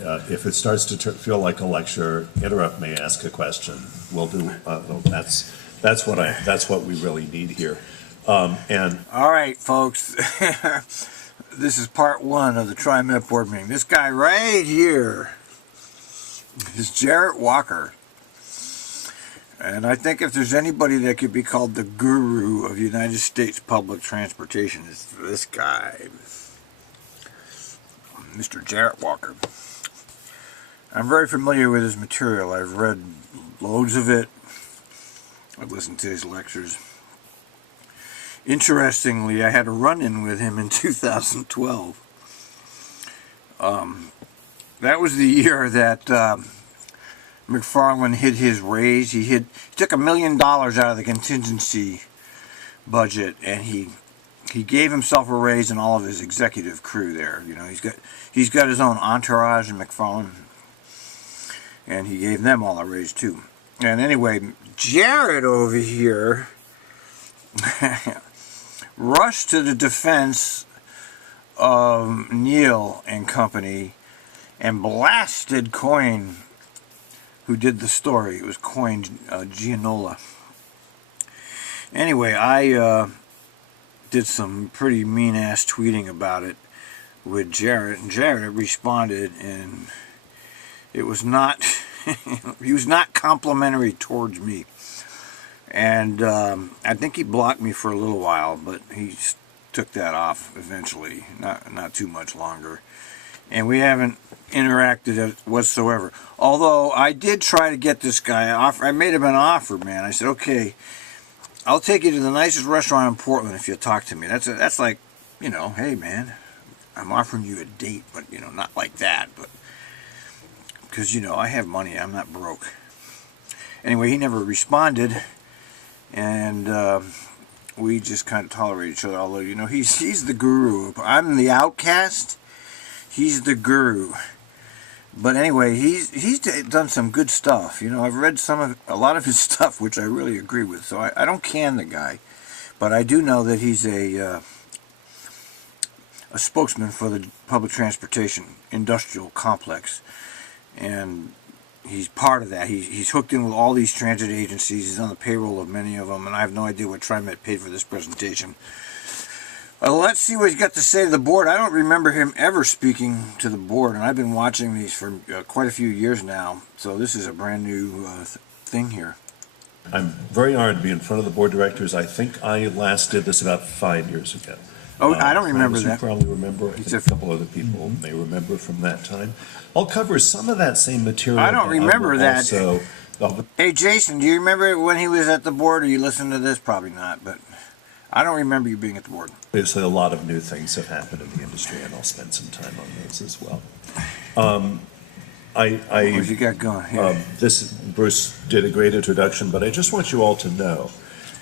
If it starts to feel like a lecture, interrupt me, ask a question. We'll do. That's what we really need here. And all right, folks, this is part one of the Trimet board meeting. This guy right here is Jarrett Walker. And I think if there's anybody that could be called the guru of United States public transportation, it's this guy, Mr. Jarrett Walker. I'm very familiar with his material. I've read loads of it. I've listened to his lectures. Interestingly, I had a run-in with him in 2012. That was the year that McFarland hit his raise. He took $1 million out of the contingency budget, and he gave himself a raise and all of his executive crew there. You know, he's got his own entourage in McFarland, and he gave them all a raise too. And anyway, Jarrett over here rushed to the defense of Neal and company and blasted Coyne, who did the story. It was Coyne Gianola. Anyway, I did some pretty mean-ass tweeting about it with Jarrett, and Jarrett responded, and it was not, he was not complimentary towards me. And I think he blocked me for a little while, but he took that off eventually, not too much longer. And we haven't interacted whatsoever. Although I did try to get this guy off. I made him an offer, man. I said, okay, I'll take you to the nicest restaurant in Portland if you'll talk to me. That's like, you know, hey man, I'm offering you a date, but you know, not like that, but because you know I have money, I'm not broke. Anyway, he never responded, and we just kind of tolerate each other. Although you know he's the guru. I'm the outcast. He's the guru. But anyway, he's done some good stuff. You know, I've read a lot of his stuff, which I really agree with. So I don't can the guy, but I do know that he's a spokesman for the public transportation industrial complex, and he's part of that. He's hooked in with all these transit agencies. He's on the payroll of many of them, and I have no idea what Trimet paid for this presentation. Let's see what he's got to say to the board. I don't remember him ever speaking to the board, and I've been watching these for quite a few years now, so this is a brand new thing here. I'm very honored to be in front of the board of directors. I think I last did this about 5 years ago. Oh, I don't remember that. You probably remember. I think a couple other people may remember from that time. I'll cover some of that same material. I don't remember that. Also, hey, Jason, do you remember when he was at the board, or you listened to this? Probably not, but I don't remember you being at the board. Obviously, a lot of new things have happened in the industry, and I'll spend some time on those as well. What you got going? Yeah. Bruce did a great introduction, but I just want you all to know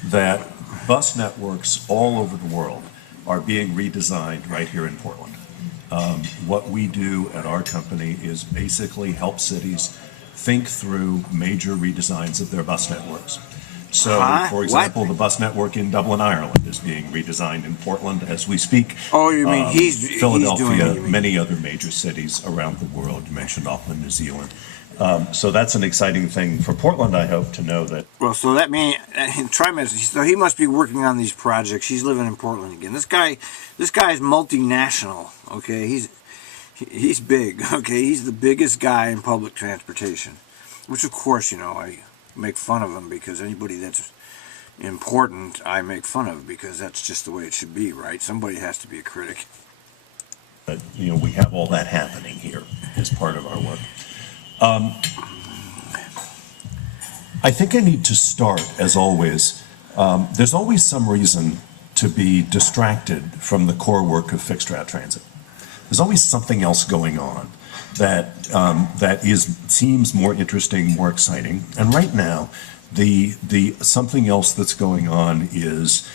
that bus networks all over the world are being redesigned right here in Portland. What we do at our company is basically help cities think through major redesigns of their bus networks. So, for example, the bus network in Dublin, Ireland is being redesigned in Portland as we speak. Oh, you mean Philadelphia, many other major cities around the world. You mentioned Auckland, New Zealand. So that's an exciting thing for Portland, I hope, to know that. Well, so that means Trimet. So he must be working on these projects. He's living in Portland again. This guy is multinational. Okay, he's big. Okay, he's the biggest guy in public transportation, which of course, you know, I make fun of him because anybody that's important I make fun of, because that's just the way it should be, right? Somebody has to be a critic. But you know, we have all that happening here as part of our work. I think I need to start, as always. There's always some reason to be distracted from the core work of fixed route transit. There's always something else going on that seems more interesting, more exciting. And right now, the something else that's going on is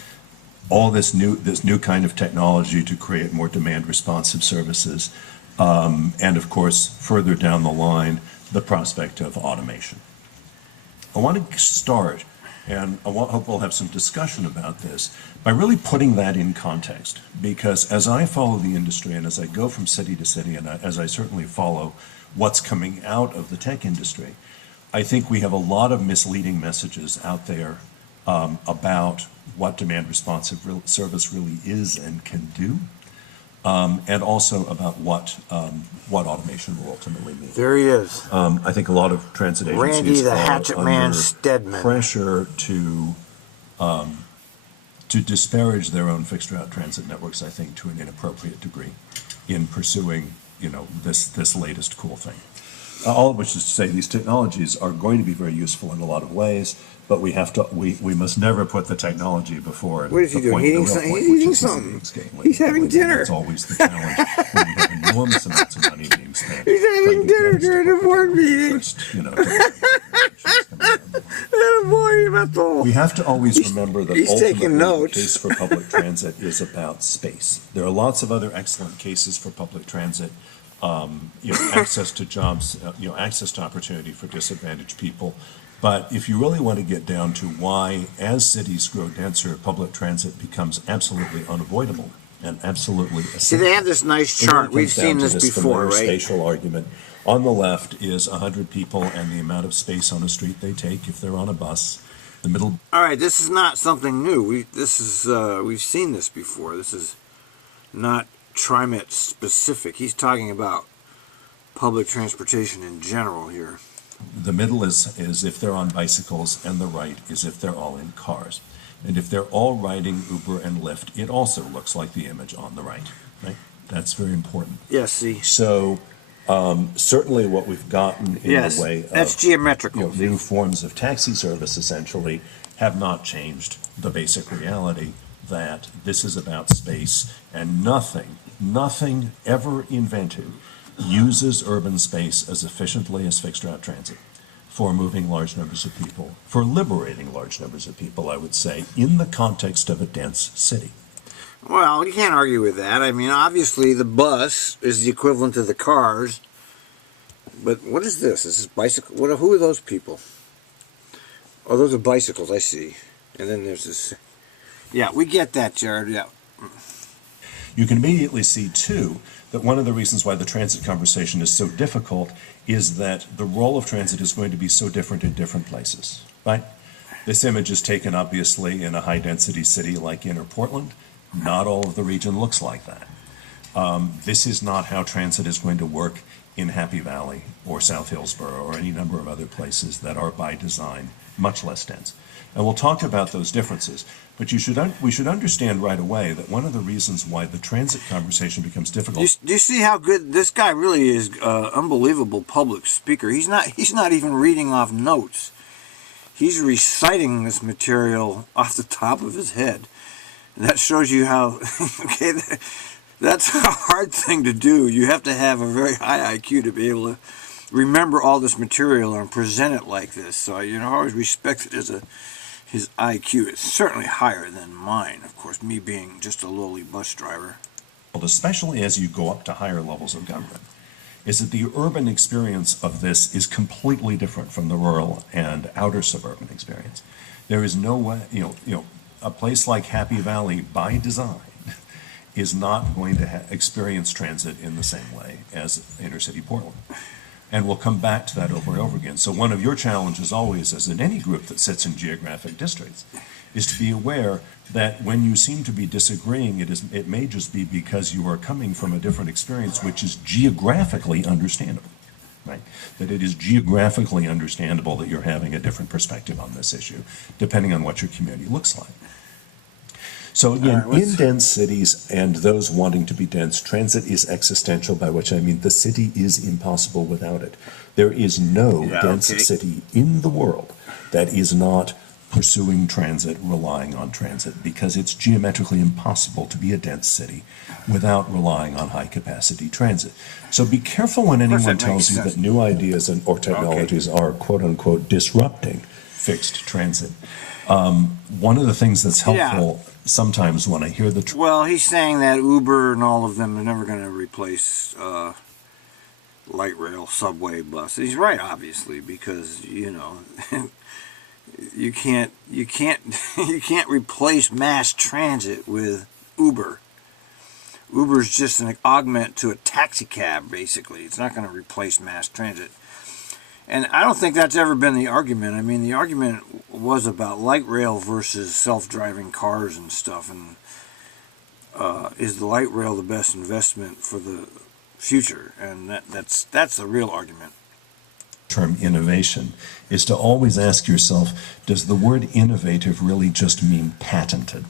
all this new kind of technology to create more demand responsive services, and of course, further down the line, the prospect of automation. I want to start And hope we'll have some discussion about this by really putting that in context. Because as I follow the industry and as I go from city to city, and as I certainly follow what's coming out of the tech industry, I think we have a lot of misleading messages out there about what demand responsive service really is and can do, and also about what automation will ultimately mean. There he is. I think a lot of transit agencies Randy the are Hatchet Man under Stedman. pressure to disparage their own fixed route transit networks, I think, to an inappropriate degree in pursuing, this latest cool thing. All of which is to say these technologies are going to be very useful in a lot of ways, but we must never put the technology before What is he the doing? point, Eating the real something? point, He's which eating is the something. next game. He's having dinner. That's always the challenge when you have enormous amounts of money being spent. He's having dinner during a board meeting. Boy, about the whole. We have to always remember that he's ultimately taking the notes. case for public transit is about space. There are lots of other excellent cases for public transit. Access to jobs, access to opportunity for disadvantaged people. But if you really want to get down to why, as cities grow denser, public transit becomes absolutely unavoidable and absolutely essential. See, they have this nice chart. We've seen this before, right? Spatial argument. On the left is 100 people and the amount of space on a street they take if they're on a bus. The middle. All right, this is not something new. We've seen this before. This is not Trimet specific. He's talking about public transportation in general here. The middle is if they're on bicycles, and the right is if they're all in cars. And if they're all riding Uber and Lyft, it also looks like the image on the right. That's very important. Yes, see. So certainly what we've gotten in the way of that's geometrical. New forms of taxi service essentially have not changed the basic reality that this is about space, and nothing ever invented uses urban space as efficiently as fixed route transit for moving large numbers of people, for liberating large numbers of people, I would say, in the context of a dense city. Well, you can't argue with that. I mean, obviously the bus is the equivalent to the cars, but what is this? Is this bicycle? Who are those people? Oh, those are bicycles, I see. And then there's this. Yeah, we get that, Jared, yeah. You can immediately see, too, that one of the reasons why the transit conversation is so difficult is that the role of transit is going to be so different in different places, right? This image is taken, obviously, in a high-density city like inner Portland. Not all of the region looks like that. This is not how transit is going to work in Happy Valley or South Hillsborough or any number of other places that are, by design, much less dense. And we'll talk about those differences. But we should understand right away that one of the reasons why the transit conversation becomes difficult. Do you see how good this guy really is? Unbelievable public speaker. He's not even reading off notes. He's reciting this material off the top of his head, and that shows you how. Okay, that's a hard thing to do. You have to have a very high IQ to be able to remember all this material and present it like this. So I always respect it as his IQ is certainly higher than mine, of course, me being just a lowly bus driver. Especially as you go up to higher levels of government, is that the urban experience of this is completely different from the rural and outer suburban experience. There is no way, a place like Happy Valley, by design, is not going to experience transit in the same way as inner city Portland. And we'll come back to that over and over again. So one of your challenges always, as in any group that sits in geographic districts, is to be aware that when you seem to be disagreeing, it may just be because you are coming from a different experience, which is geographically understandable, right? That it is geographically understandable that you're having a different perspective on this issue, depending on what your community looks like. So again, in dense cities and those wanting to be dense, transit is existential, by which I mean the city is impossible without it. There is no dense city in the world that is not pursuing transit, relying on transit, because it's geometrically impossible to be a dense city without relying on high-capacity transit. So be careful when anyone tells you that new ideas or technologies are, quote-unquote, disrupting fixed transit. One of the things that's helpful sometimes when I hear the... Well, he's saying that Uber and all of them are never going to replace light rail, subway, bus. He's right, obviously, because, you can't you can't replace mass transit with Uber. Uber's just an augment to a taxi cab, basically. It's not going to replace mass transit. And I don't think that's ever been the argument. I mean, the argument was about light rail versus self-driving cars and stuff. And is the light rail the best investment for the future? And that's the real argument. Term innovation is to always ask yourself, does the word innovative really just mean patented?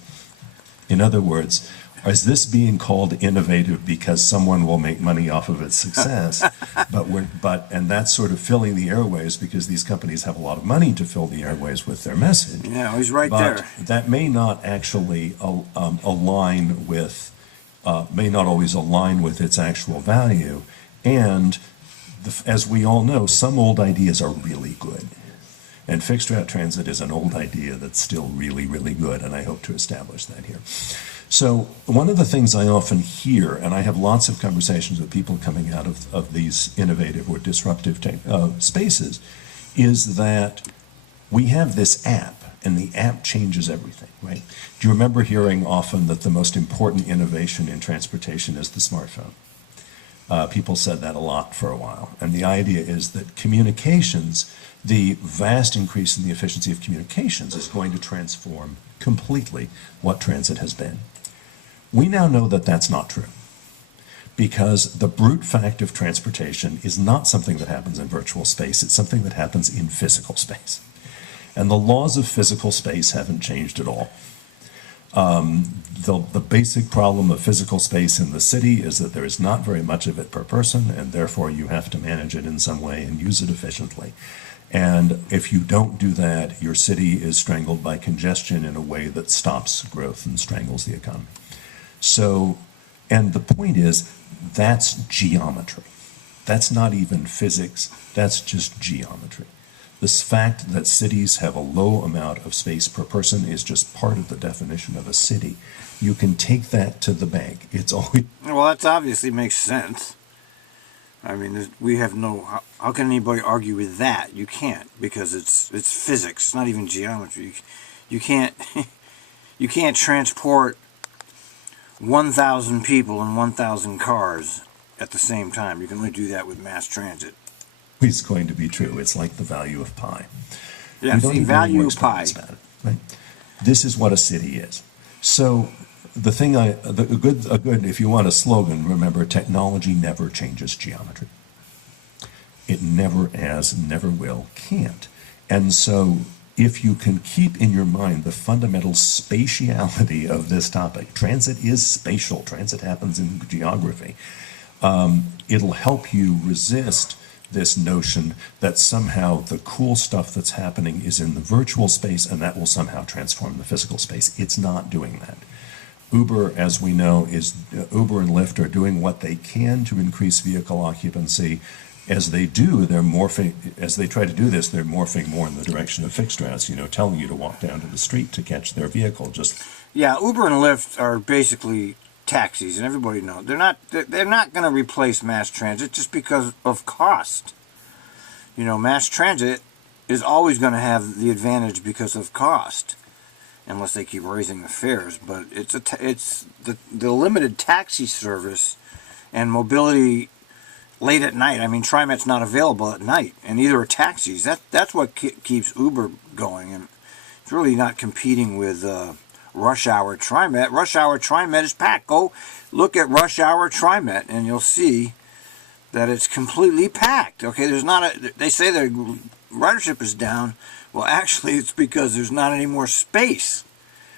In other words, is this being called innovative because someone will make money off of its success? And that's sort of filling the airways because these companies have a lot of money to fill the airways with their message. Yeah, he's right there. But that may not actually align with, may not always align with its actual value. And as we all know, some old ideas are really good. And fixed route transit is an old idea that's still really, really good, and I hope to establish that here. So one of the things I often hear, and I have lots of conversations with people coming out of these innovative or disruptive spaces, is that we have this app, and the app changes everything, right? Do you remember hearing often that the most important innovation in transportation is the smartphone? People said that a lot for a while. And the idea is that communications, the vast increase in the efficiency of communications is going to transform completely what transit has been. We now know that that's not true, because the brute fact of transportation is not something that happens in virtual space. It's something that happens in physical space. And the laws of physical space haven't changed at all. The basic problem of physical space in the city is that there is not very much of it per person, and therefore you have to manage it in some way and use it efficiently. And if you don't do that, your city is strangled by congestion in a way that stops growth and strangles the economy. So, and the point is, that's geometry. That's not even physics, that's just geometry. This fact that cities have a low amount of space per person is just part of the definition of a city. You can take that to the bank. It's always... Well, that obviously makes sense. I mean, we have no... How can anybody argue with that? You can't, because it's physics. It's not even geometry. You can't you can't transport 1,000 people and 1,000 cars at the same time. You can only do that with mass transit. Is going to be true. It's like the value of pi. Yeah, see, value of pi. About it, right? This is what a city is. So the thing if you want a slogan, remember, technology never changes geometry. It never has, never will, can't. And so if you can keep in your mind the fundamental spatiality of this topic, transit is spatial, transit happens in geography, it'll help you resist this notion that somehow the cool stuff that's happening is in the virtual space and that will somehow transform the physical space. It's not doing that. Uber, as we know, Uber and Lyft are doing what they can to increase vehicle occupancy. As they do, as they try to do this, they're morphing more in the direction of fixed routes, telling you to walk down to the street to catch their vehicle. Yeah, Uber and Lyft are basically taxis, and everybody knows they're not going to replace mass transit just because of cost. Mass transit is always going to have the advantage because of cost, unless they keep raising the fares. But it's the limited taxi service and mobility late at night. I mean, Trimet's not available at night, and neither are taxis. That's what keeps Uber going, and it's really not competing with Rush Hour Trimet. Rush Hour Trimet is packed. Go look at Rush Hour Trimet and you'll see that it's completely packed. Okay, they say the ridership is down. Well, actually it's because there's not any more space,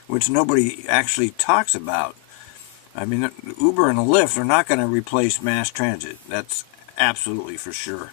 which nobody actually talks about. I mean, Uber and Lyft are not going to replace mass transit. That's absolutely for sure.